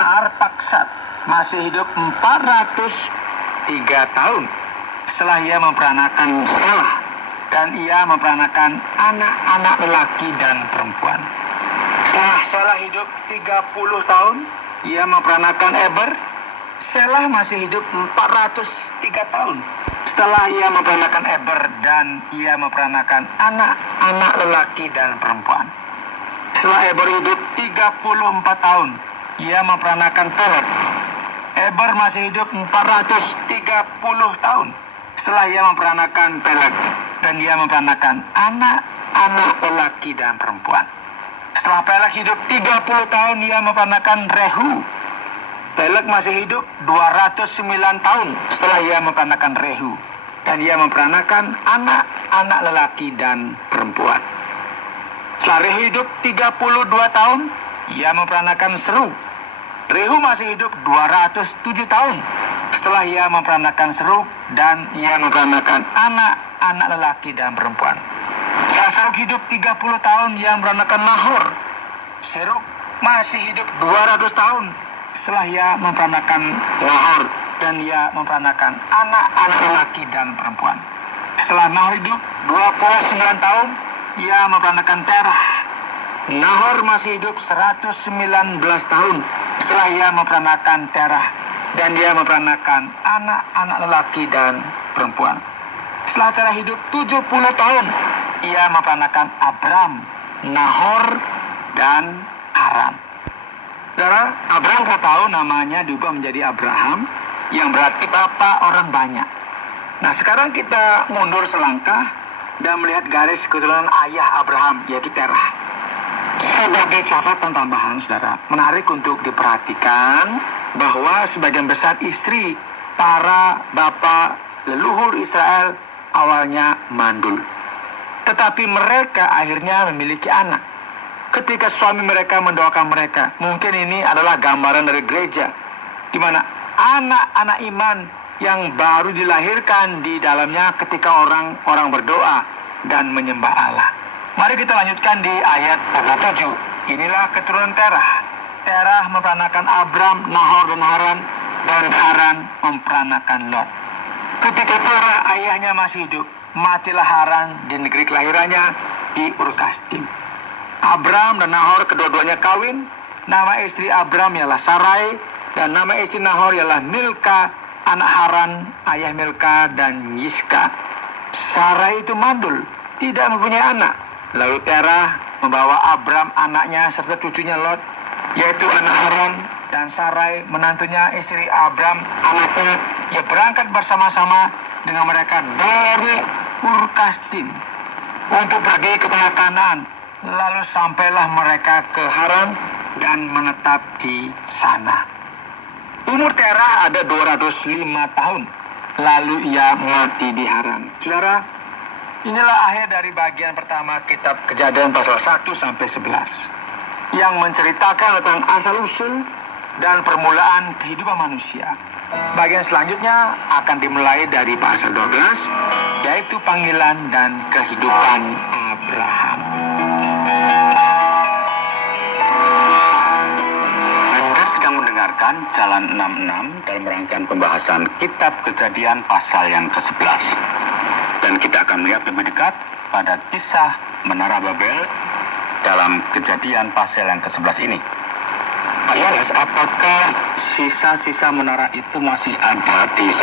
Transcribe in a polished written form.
Arpaksad masih hidup 403 tahun setelah ia memperanakan Selah, dan ia memperanakan anak-anak lelaki dan perempuan. Setelah Selah hidup 30 tahun, ia memperanakan Eber. Selah masih hidup 403 tahun setelah ia memperanakan Eber, dan ia memperanakan anak-anak lelaki dan perempuan. Setelah Eber hidup 34 tahun, ia memperanakan Peleg. Eber masih hidup 430 tahun setelah ia memperanakan Peleg, dan ia memperanakan anak-anak lelaki dan perempuan. Setelah Peleg hidup 30 tahun, ia memperanakan Rehu. Peleg masih hidup 209 tahun setelah ia memperanakan Rehu, dan ia memperanakan anak-anak lelaki dan perempuan. Setelah Rehu hidup 32 tahun, ia memperanakan Serug. Rehu masih hidup 207 tahun setelah ia memperanakan Serug, dan ia memperanakan anak-anak lelaki dan perempuan. Setelah Serug hidup 30 tahun, ia memperanakan Nahor. Serug masih hidup 200 tahun setelah ia memperanakan Nahor, dan ia memperanakan anak-anak lelaki dan perempuan. Setelah Nahor hidup 29 tahun, ia memperanakan Terah. Nahor masih hidup 119 tahun setelah ia memperanakan Terah, dan ia memperanakan anak-anak lelaki dan perempuan. Setelah Terah hidup 70 tahun, ia memperanakan Abram, Nahor, dan Haran. Saudara, Abram kita tahu namanya diubah menjadi Abraham, yang berarti bapa orang banyak. Nah, sekarang kita mundur selangkah dan melihat garis keturunan ayah Abraham, yaitu Terah. Sebagai catatan tambahan, saudara, menarik untuk diperhatikan bahwa sebagian besar istri para bapak leluhur Israel awalnya mandul. Tetapi mereka akhirnya memiliki anak. Ketika suami mereka mendoakan mereka, mungkin ini adalah gambaran dari gereja, di mana anak-anak iman yang baru dilahirkan di dalamnya ketika orang-orang berdoa dan menyembah Allah. Mari kita lanjutkan di ayat 27. Inilah keturunan Terah. Terah memperanakan Abram, Nahor, dan Haran, dan Haran memperanakan Lot. Ketika Terah ayahnya masih hidup, matilah Haran di negeri kelahirannya di Ur-Kasdim. Abram dan Nahor kedua-duanya kawin. Nama istri Abram ialah Sarai, dan nama istri Nahor ialah Milka, anak Haran, ayah Milka dan Yiska. Sarai itu mandul, tidak mempunyai anak. Lalu Terah membawa Abram anaknya serta cucunya Lot, yaitu anak Haran, dan Sarai menantunya istri Abram anaknya. Ia berangkat bersama-sama dengan mereka dari Ur-Kasdim untuk pergi ke tanah Kanaan. Lalu sampailah mereka ke Haran dan menetap di sana. Umur Terah ada 205 tahun. Lalu ia mati di Haran. Saudara, inilah akhir dari bagian pertama kitab Kejadian pasal 1 sampai 11 yang menceritakan tentang asal-usul dan permulaan kehidupan manusia. Bagian selanjutnya akan dimulai dari pasal 12, yaitu panggilan dan kehidupan Abraham. Anda sedang mendengarkan Jalan 66 dalam rangkaian pembahasan kitab Kejadian pasal yang ke-11. Dan kita akan melihat lebih dekat pada kisah Menara Babel dalam Kejadian pasal yang ke-11 ini. Pak Yohanes, apakah sisa-sisa menara itu masih ada di 1